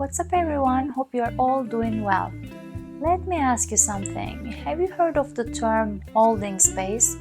What's up everyone? Hope you're all doing well. Let me ask you something. Have you heard of the term holding space?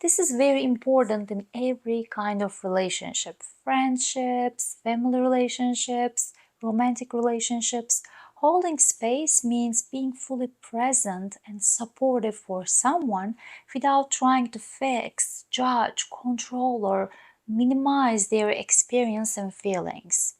This is very important in every kind of relationship. Friendships, family relationships, romantic relationships. Holding space means being fully present and supportive for someone without trying to fix, judge, control, or minimize their experience and feelings.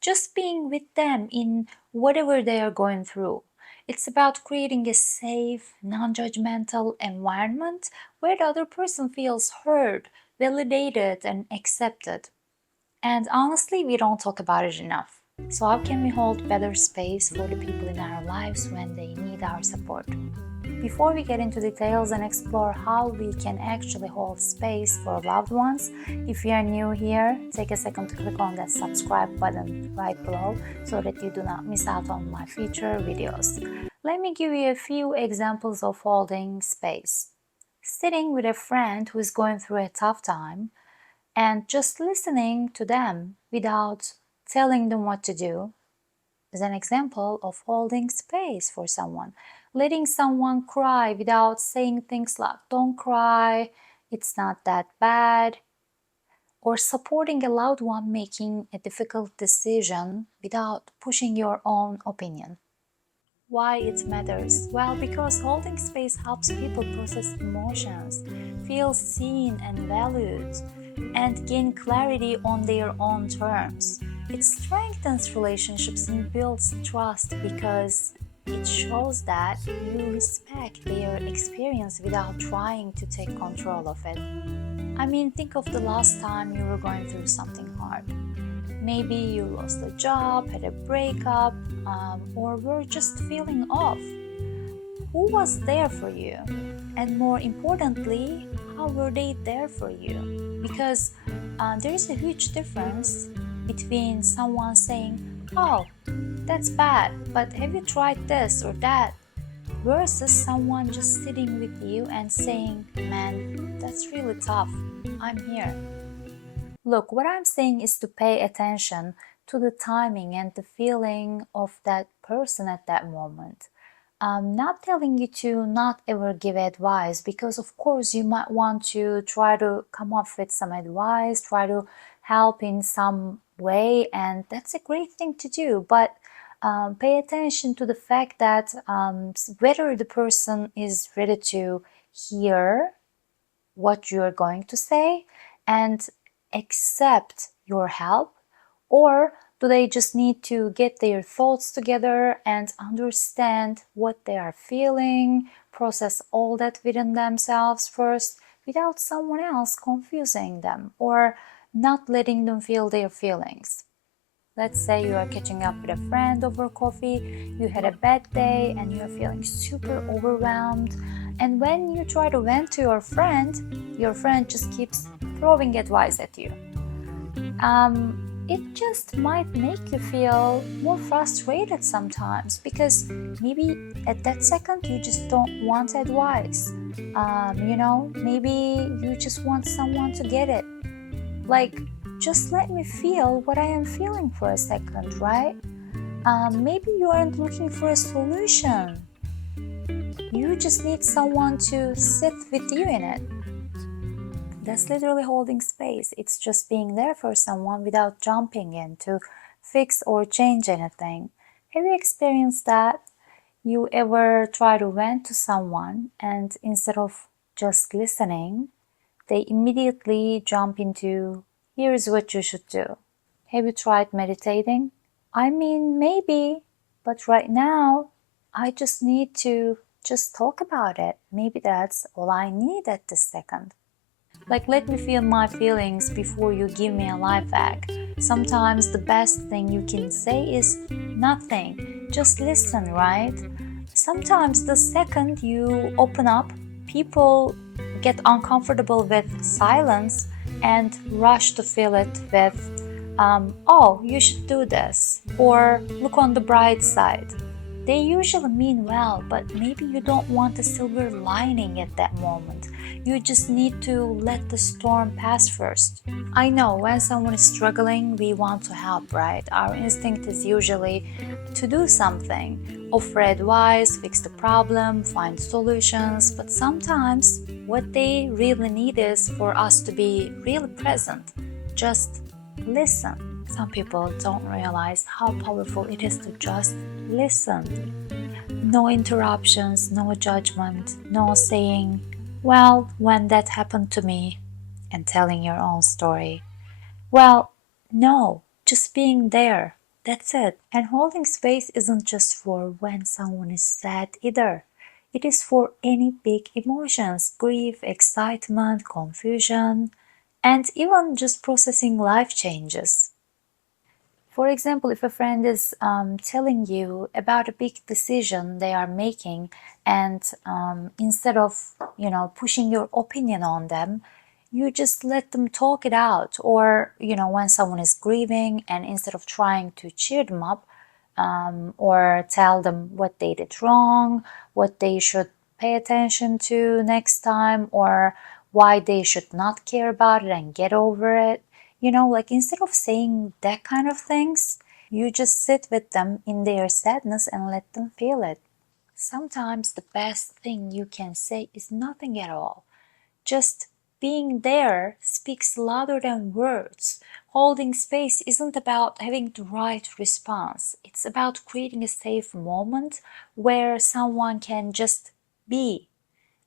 Just being with them in whatever they are going through. It's about creating a safe, non-judgmental environment where the other person feels heard, validated, and accepted. And honestly, we don't talk about it enough. So how can we hold better space for the people in our lives when they need our support? Before we get into details and explore how we can actually hold space for loved ones, if you are new here, take a second to click on that subscribe button right below so that you do not miss out on my future videos. Let me give you a few examples of holding space. Sitting with a friend who is going through a tough time and just listening to them without telling them what to do is an example of holding space for someone. Letting someone cry without saying things like, "Don't cry, it's not that bad." Or supporting a loved one making a difficult decision without pushing your own opinion. Why it matters? Well, because holding space helps people process emotions, feel seen and valued, and gain clarity on their own terms. It strengthens relationships and builds trust because it shows that you respect their experience without trying to take control of it. I mean, think of the last time you were going through something hard. Maybe you lost a job, had a breakup, or were just feeling off. Who was there for you? And more importantly, how were they there for you? Because there is a huge difference between someone saying, "Oh, that's bad, but have you tried this or that?" versus someone just sitting with you and saying, "Man, that's really tough. I'm here." Look, what I'm saying is to pay attention to the timing and the feeling of that person at that moment. I'm not telling you to not ever give advice because, of course, you might want to try to come up with some advice, try to help in some way, and that's a great thing to do. But pay attention to the fact that whether the person is ready to hear what you're going to say and accept your help, or do they just need to get their thoughts together and understand what they are feeling, process all that within themselves first without someone else confusing them or not letting them feel their feelings? Let's say you are catching up with a friend over coffee, you had a bad day and you're feeling super overwhelmed, and when you try to vent to your friend just keeps throwing advice at you. It just might make you feel more frustrated sometimes because maybe at that second you just don't want advice. Maybe you just want someone to get it. Like, just let me feel what I am feeling for a second, right? Maybe you aren't looking for a solution. You just need someone to sit with you in it. That's literally holding space. It's just being there for someone without jumping in to fix or change anything. Have you experienced that? You ever try to vent to someone and instead of just listening, they immediately jump into, "Here's what you should do." Have you tried meditating? I mean, maybe, but right now, I just need to just talk about it. Maybe that's all I need at this second. Like, let me feel my feelings before you give me a life hack. Sometimes the best thing you can say is nothing. Just listen, right? Sometimes the second you open up, people get uncomfortable with silence and rush to fill it with, "Oh, you should do this," or "Look on the bright side." They usually mean well, but maybe you don't want a silver lining at that moment. You just need to let the storm pass first. I know when someone is struggling, we want to help, right? Our instinct is usually to do something, offer advice, fix the problem, find solutions, but sometimes what they really need is for us to be really present. Just listen. Some people don't realize how powerful it is to just listen. No interruptions, no judgment, no saying, well, when that happened to me, and telling your own story. Well, no, just being there. That's it. And holding space isn't just for when someone is sad either. It is for any big emotions, grief, excitement, confusion, and even just processing life changes. For example, if a friend is telling you about a big decision they are making, and instead of pushing your opinion on them, you just let them talk it out. Or when someone is grieving, and instead of trying to cheer them up, or tell them what they did wrong, what they should pay attention to next time, or why they should not care about it and get over it. Like instead of saying that kind of things, you just sit with them in their sadness and let them feel it. Sometimes the best thing you can say is nothing at all. Just being there speaks louder than words. Holding space isn't about having the right response. It's about creating a safe moment where someone can just be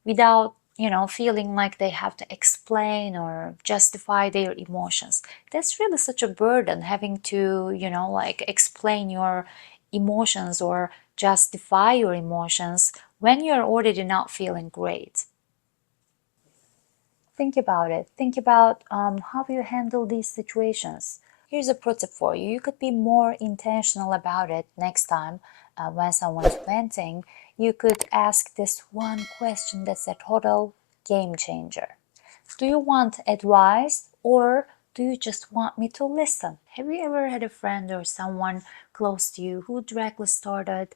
without feeling like they have to explain or justify their emotions. That's really such a burden, having to like explain your emotions or justify your emotions when you're already not feeling great. Think about it. Think about how you handle these situations. Here's a pro tip for you. You could be more intentional about it next time. When someone's venting, you could ask this one question that's a total game changer. Do you want advice, or do you just want me to listen? Have you ever had a friend or someone close to you who directly started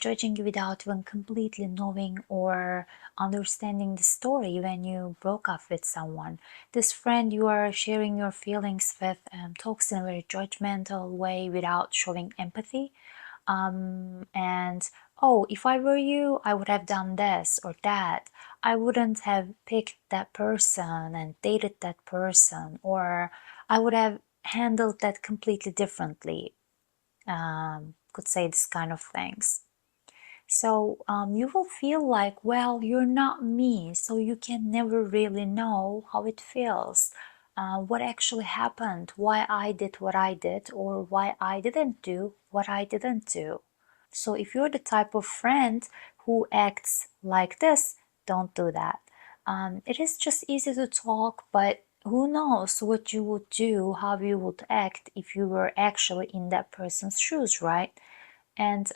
judging you without even completely knowing or understanding the story when you broke up with someone? This friend you are sharing your feelings with talks in a very judgmental way without showing empathy. And oh, if I were you, I would have done this or that. I wouldn't have picked that person and dated that person, or I would have handled that completely differently. Could say this kind of things. So you will feel like, well, you're not me, so you can never really know how it feels, what actually happened, why I did what I did, or why I didn't do what I didn't do. So if you're the type of friend who acts like this, don't do that. It is just easy to talk, but who knows what you would do, how you would act if you were actually in that person's shoes, right? And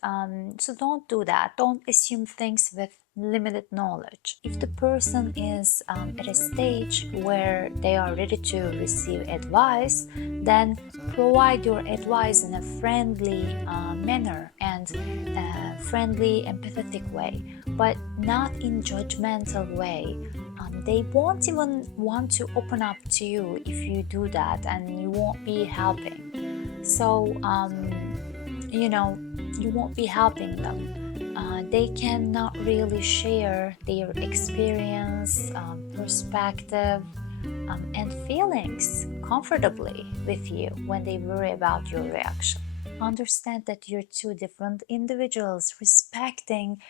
so don't do that. Don't assume things with limited knowledge. If the person is at a stage where they are ready to receive advice, then provide your advice in a friendly manner and friendly, empathetic way, but not in judgmental way. They won't even want to open up to you if you do that, and you won't be helping. So you won't be helping them. They cannot really share their experience, perspective, and feelings comfortably with you when they worry about your reaction. Understand that you're two different individuals, respecting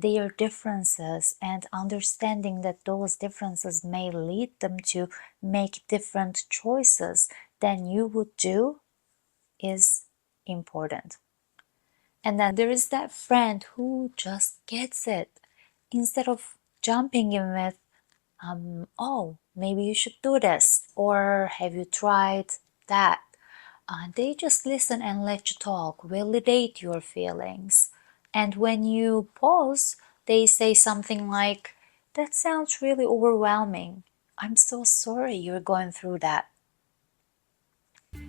their differences and understanding that those differences may lead them to make different choices than you would do is important. And then there is that friend who just gets it. Instead of jumping in with, oh, maybe you should do this, or have you tried that? They just listen and let you talk, validate your feelings. And when you pause, they say something like, that sounds really overwhelming. I'm so sorry you're going through that.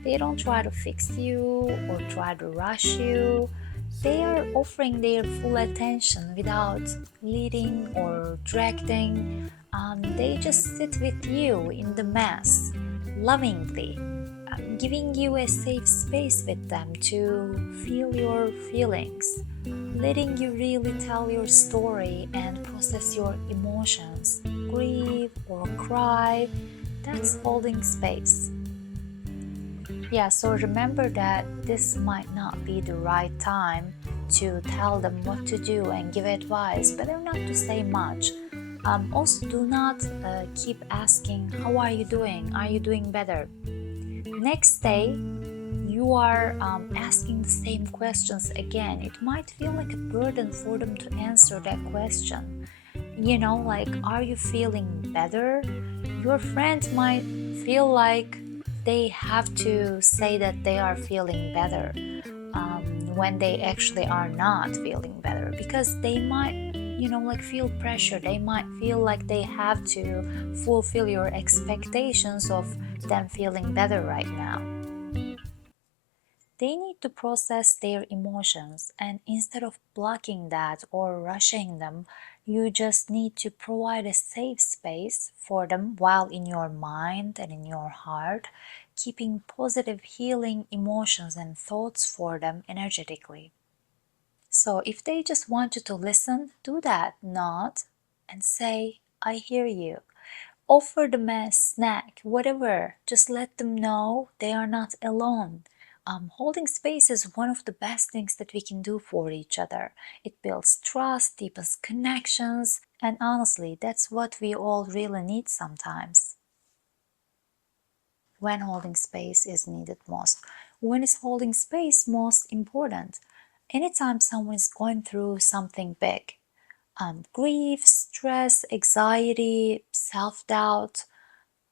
They don't try to fix you or try to rush you. They are offering their full attention without leading or directing. They just sit with you in the mess, lovingly, giving you a safe space with them to feel your feelings, letting you really tell your story and process your emotions, grieve or cry. That's holding space. Yeah, so remember that this might not be the right time to tell them what to do and give advice, better not to say much. Also, do not keep asking, how are you doing? Are you doing better? Next day, you are asking the same questions again. It might feel like a burden for them to answer that question. Like, are you feeling better? Your friend might feel like they have to say that they are feeling better when they actually are not feeling better, because they might feel pressure. They might feel like they have to fulfill your expectations of them feeling better right now. They need to process their emotions, and instead of blocking that or rushing them, you just need to provide a safe space for them while in your mind and in your heart, keeping positive healing emotions and thoughts for them energetically. So if they just want you to listen, do that, nod and say, I hear you. Offer them a snack, whatever. Just let them know they are not alone. Holding space is one of the best things that we can do for each other. It builds trust, deepens connections, and honestly, that's what we all really need sometimes. When holding space is needed most. When is holding space most important? Anytime someone is going through something big, grief, stress, anxiety, self-doubt,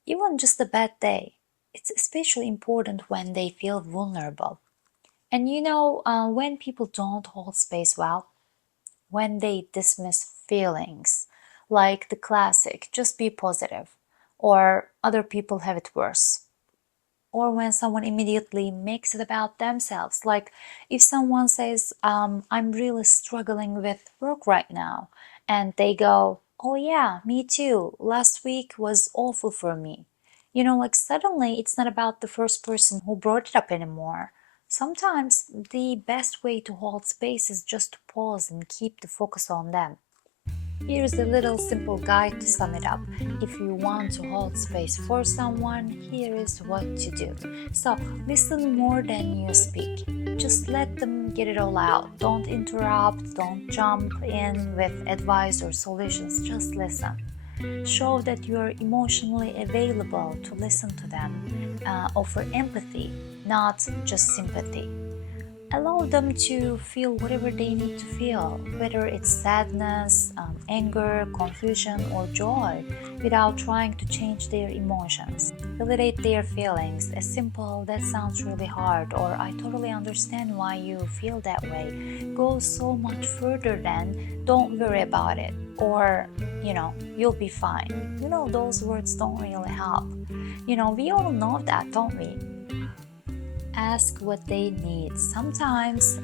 even just a bad day. It's especially important when they feel vulnerable. And when people don't hold space well, when they dismiss feelings, like the classic, just be positive, or other people have it worse. Or when someone immediately makes it about themselves, like if someone says, I'm really struggling with work right now, and they go, oh yeah, me too, last week was awful for me. Suddenly it's not about the first person who brought it up anymore. Sometimes the best way to hold space is just to pause and keep the focus on them. Here's a little simple guide to sum it up. If you want to hold space for someone, here is what to do. So, listen more than you speak. Just let them get it all out. Don't interrupt, don't jump in with advice or solutions. Just listen. Show that you're emotionally available to listen to them. Offer empathy, not just sympathy. Allow them to feel whatever they need to feel, whether it's sadness, anger, confusion, or joy, without trying to change their emotions. Validate their feelings. A simple, that sounds really hard, or I totally understand why you feel that way, goes so much further than don't worry about it, or you'll be fine. Those words don't really help. We all know that, don't we? Ask what they need. Sometimes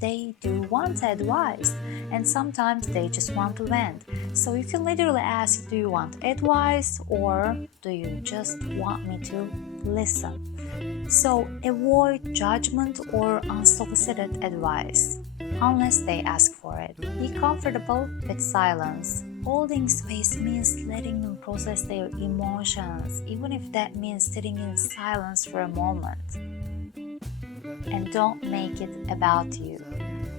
they do want advice, and sometimes they just want to vent. So you can literally ask, do you want advice, or do you just want me to listen? So avoid judgment or unsolicited advice unless they ask for it. Be comfortable with silence. Holding space means letting them process their emotions, even if that means sitting in silence for a moment. And don't make it about you.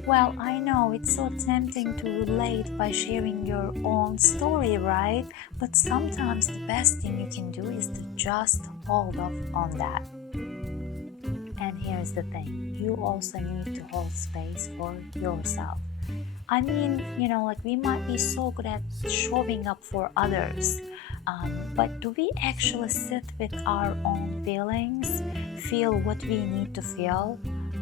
Well, I know it's so tempting to relate by sharing your own story, right? But sometimes the best thing you can do is to just hold off on that. And here's the thing, you also need to hold space for yourself. I mean, we might be so good at showing up for others, but do we actually sit with our own feelings, feel what we need to feel?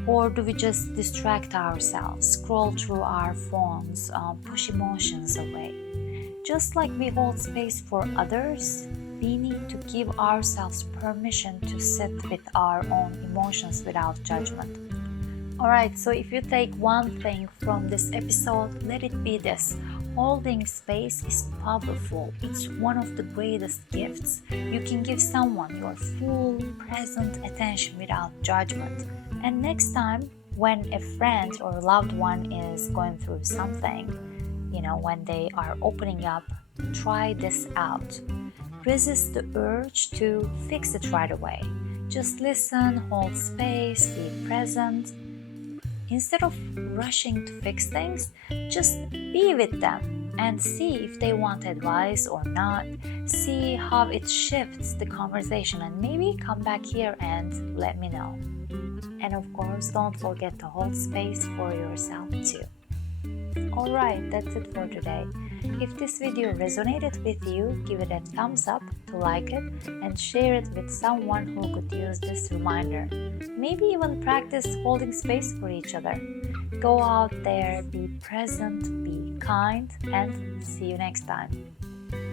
Or do we just distract ourselves, scroll through our phones, push emotions away? Just like we hold space for others, we need to give ourselves permission to sit with our own emotions without judgment. Alright, so if you take one thing from this episode, let it be this. Holding space is powerful. It's one of the greatest gifts. You can give someone your full, present attention without judgment. And next time, when a friend or loved one is going through something, when they are opening up, try this out. Resist the urge to fix it right away. Just listen, hold space, be present. Instead of rushing to fix things, just be with them and see if they want advice or not. See how it shifts the conversation and maybe come back here and let me know. And of course, don't forget to hold space for yourself too. Alright, that's it for today. If this video resonated with you, give it a thumbs up to like it and share it with someone who could use this reminder. Maybe even practice holding space for each other. Go out there, be present, be kind, and see you next time.